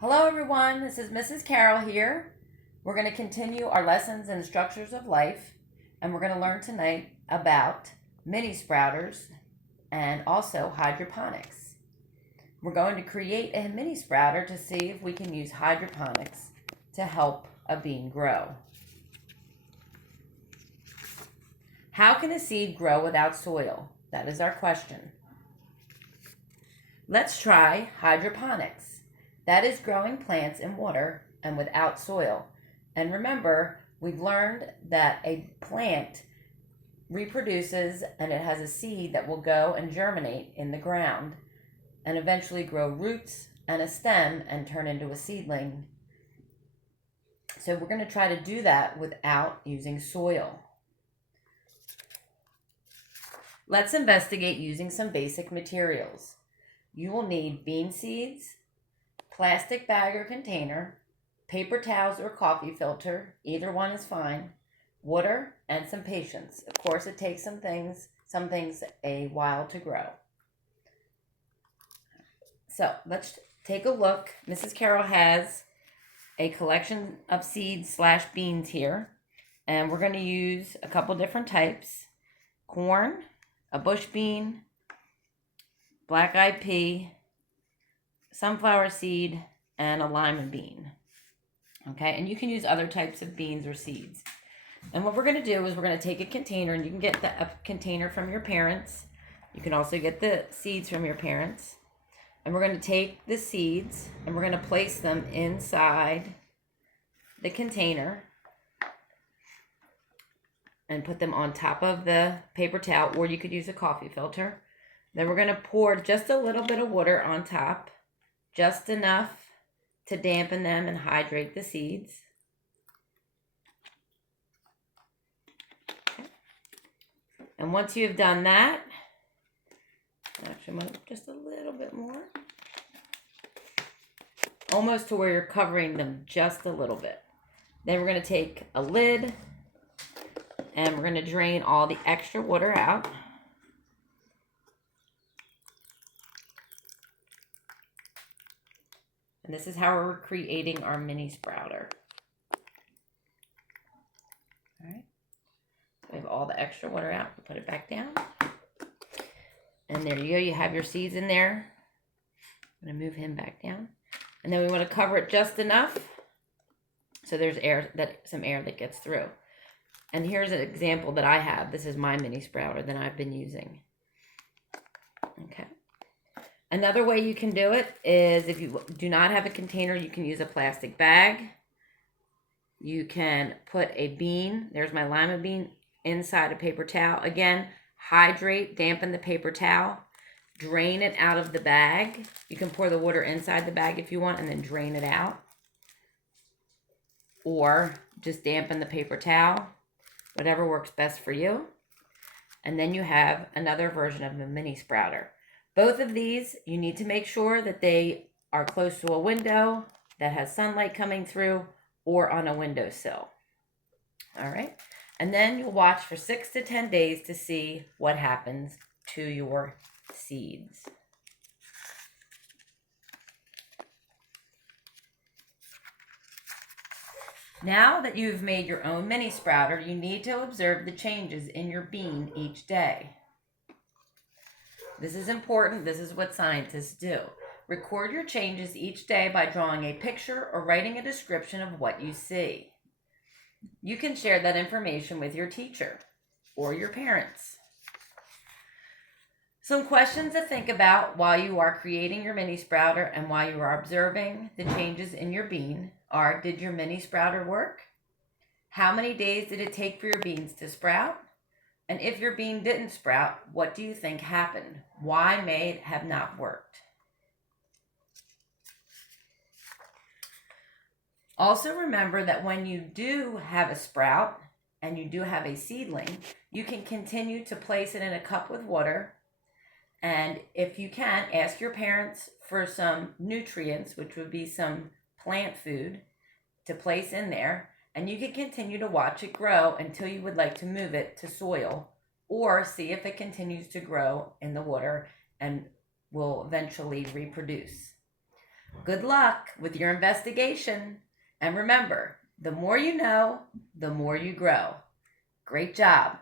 Hello everyone, this is Mrs. Carroll here. We're going to continue our lessons in structures of life, and we're going to learn tonight about mini sprouters and also hydroponics. We're going to create a mini sprouter to see if we can use hydroponics to help a bean grow. How can a seed grow without soil? That is our question. Let's try hydroponics. That is growing plants in water and without soil. And remember, we've learned that a plant reproduces and it has a seed that will go and germinate in the ground and eventually grow roots and a stem and turn into a seedling. So we're going to try to do that without using soil. Let's investigate using some basic materials. You will need bean seeds, plastic bag or container, paper towels or coffee filter, either one is fine, water, and some patience. Of course, it takes some things a while to grow. So let's take a look. Mrs. Carroll has a collection of seeds / beans here, and we're going to use a couple different types: corn, a bush bean, black-eyed pea, sunflower seed, and a lima bean. Okay, and you can use other types of beans or seeds. And what we're going to do is we're going to take a container, and you can get a container from your parents. You can also get the seeds from your parents. And we're going to take the seeds and we're going to place them inside the container and put them on top of the paper towel, or you could use a coffee filter. Then we're going to pour just a little bit of water on top, just enough to dampen them and hydrate the seeds. Okay. And once you've done that, actually I'm going to just a little bit more, almost to where you're covering them just a little bit. Then we're going to take a lid and we're going to drain all the extra water out. And this is how we're creating our mini sprouter. All right. So we have all the extra water out. We'll put it back down. And there you go. You have your seeds in there. I'm going to move him back down. And then we want to cover it just enough so there's some air that gets through. And here's an example that I have. This is my mini sprouter that I've been using. Okay. Another way you can do it is, if you do not have a container, you can use a plastic bag. You can put a bean, there's my lima bean, inside a paper towel. Again, hydrate, dampen the paper towel, drain it out of the bag. You can pour the water inside the bag if you want and then drain it out. Or just dampen the paper towel, whatever works best for you. And then you have another version of a mini sprouter. Both of these, you need to make sure that they are close to a window that has sunlight coming through, or on a windowsill. All right. And then you'll watch for 6 to 10 days to see what happens to your seeds. Now that you've made your own mini sprouter, you need to observe the changes in your bean each day. This is important. This is what scientists do. Record your changes each day by drawing a picture or writing a description of what you see. You can share that information with your teacher or your parents. Some questions to think about while you are creating your mini sprouter and while you are observing the changes in your bean are: did your mini sprouter work? How many days did it take for your beans to sprout? And if your bean didn't sprout, what do you think happened? Why may it have not worked? Also remember that when you do have a sprout and you do have a seedling, you can continue to place it in a cup with water. And if you can, ask your parents for some nutrients, which would be some plant food, to place in there. And you can continue to watch it grow until you would like to move it to soil, or see if it continues to grow in the water and will eventually reproduce. Good luck with your investigation. And remember, the more you know, the more you grow. Great job.